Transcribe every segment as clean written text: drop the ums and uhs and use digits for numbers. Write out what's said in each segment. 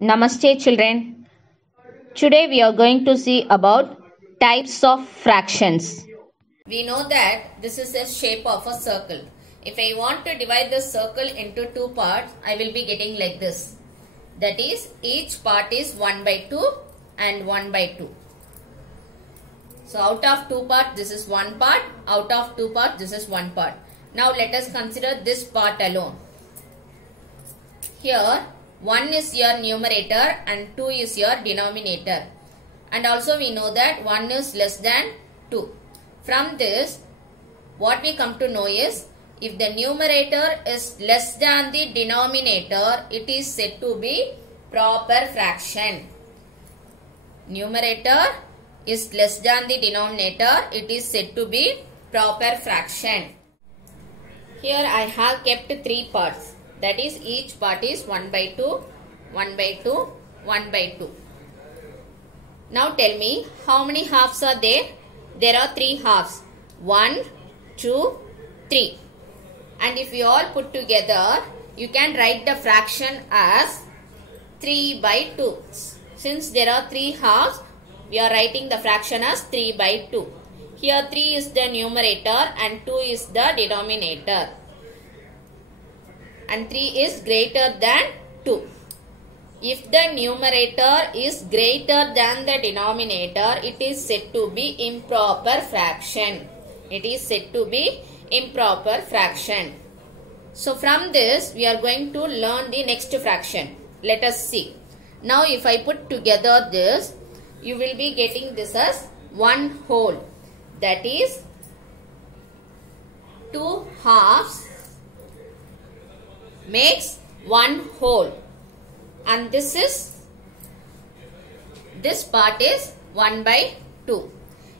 Namaste children. Today we are going to see about types of fractions. We know that this is the shape of a circle. If I want to divide the circle into two parts, I will be getting like this. That is, each part is 1 by 2 and 1 by 2. So out of two parts, this is one part. Out of two parts, this is one part. Now let us consider this part alone. Here, 1 is your numerator and 2 is your denominator. And also we know that 1 is less than 2. From this, what we come to know is, if the numerator is less than the denominator, it is said to be proper fraction. Numerator is less than the denominator, it is said to be proper fraction. Here I have kept three parts. That is, each part is 1 by 2, 1 by 2, 1 by 2. Now tell me, how many halves are there? There are 3 halves. 1, 2, 3. And if you all put together, you can write the fraction as 3 by 2. Since there are 3 halves, we are writing the fraction as 3 by 2. Here 3 is the numerator and 2 is the denominator. And 3 is greater than 2. If the numerator is greater than the denominator, it is said to be improper fraction. It is said to be improper fraction. So from this, we are going to learn the next fraction. Let us see. Now if I put together this, you will be getting this as 1 whole. That is 2 halves makes 1 whole, and this part is 1 by 2.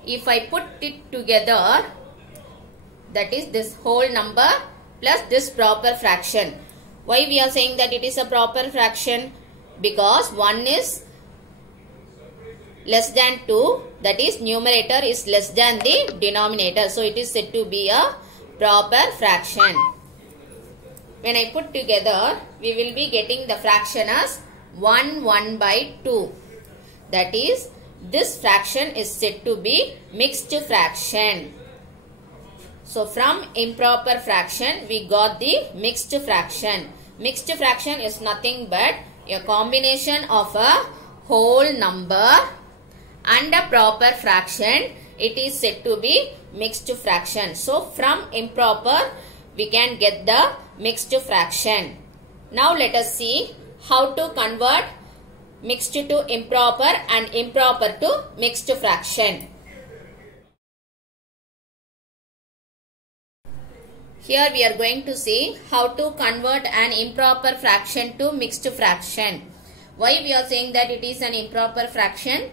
If I put it together, that is this whole number plus this proper fraction. Why we are saying that it is a proper fraction? Because 1 is less than 2, that is numerator is less than the denominator. So it is said to be a proper fraction. When I put together, we will be getting the fraction as 1 by 2. That is, this fraction is said to be mixed fraction. So from improper fraction, we got the mixed fraction. Mixed fraction is nothing but a combination of a whole number and a proper fraction. It is said to be mixed fraction. So from improper, we can get the mixed fraction. Now let us see how to convert mixed to improper and improper to mixed fraction. Here we are going to see how to convert an improper fraction to mixed fraction. Why we are saying that it is an improper fraction?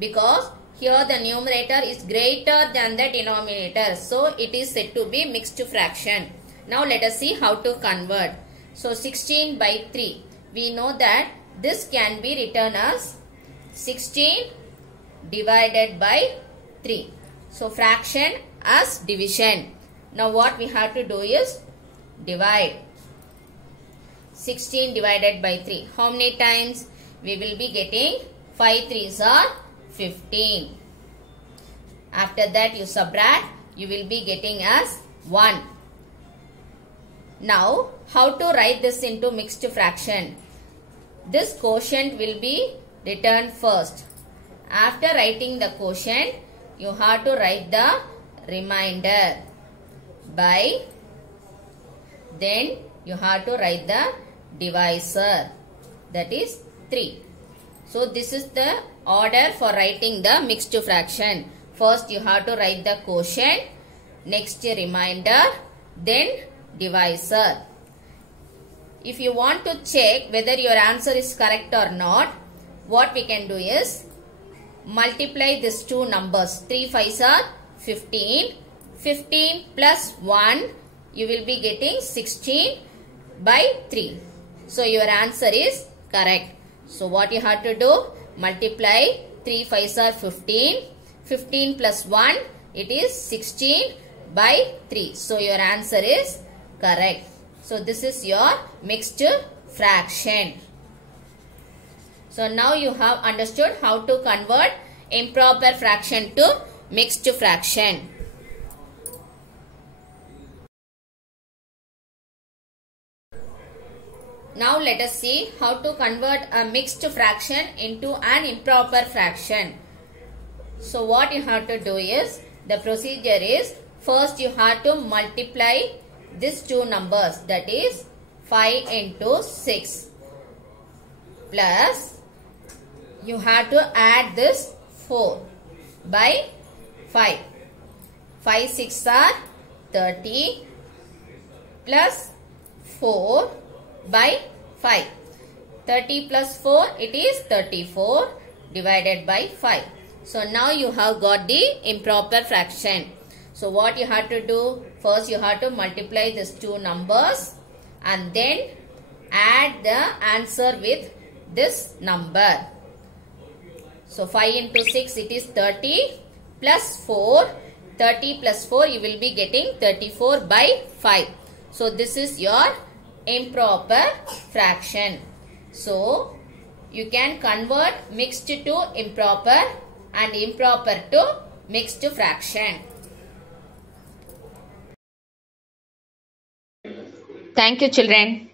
Because here the numerator is greater than the denominator. So it is said to be mixed fraction. Now let us see how to convert. So 16 by 3. We know that this can be written as 16 divided by 3. So fraction as division. Now what we have to do is divide 16 divided by 3. How many times? We will be getting 5 3s are 15. After that you subtract, you will be getting as 1. Now, how to write this into mixed fraction? This quotient will be written first. After writing the quotient, you have to write the remainder by, then you have to write the divisor, that is 3. So, this is the order for writing the mixed fraction. First, you have to write the quotient, next remainder, then divisor. If you want to check whether your answer is correct or not, what we can do is multiply these two numbers. 3 5s are 15. 15 plus 1, you will be getting 16 by 3. So your answer is correct. So what you have to do? Multiply 3 5s are 15. 15 plus 1, it is 16 by 3. So your answer is correct. So this is your mixed fraction. So now you have understood how to convert improper fraction to mixed fraction. Now let us see how to convert a mixed fraction into an improper fraction. So what you have to do is, the procedure is, first you have to multiply these two numbers, that is 5 into 6, plus you have to add this 4 by 5. 5 6 are 30 plus 4 by 5. 30 plus 4, it is 34 divided by 5. So now you have got the improper fraction. So what you have to do, first you have to multiply these two numbers and then add the answer with this number. So 5 into 6, it is 30 plus 4. 30 plus 4, you will be getting 34 by 5. So this is your improper fraction. So you can convert mixed to improper and improper to mixed fraction. Thank you, children.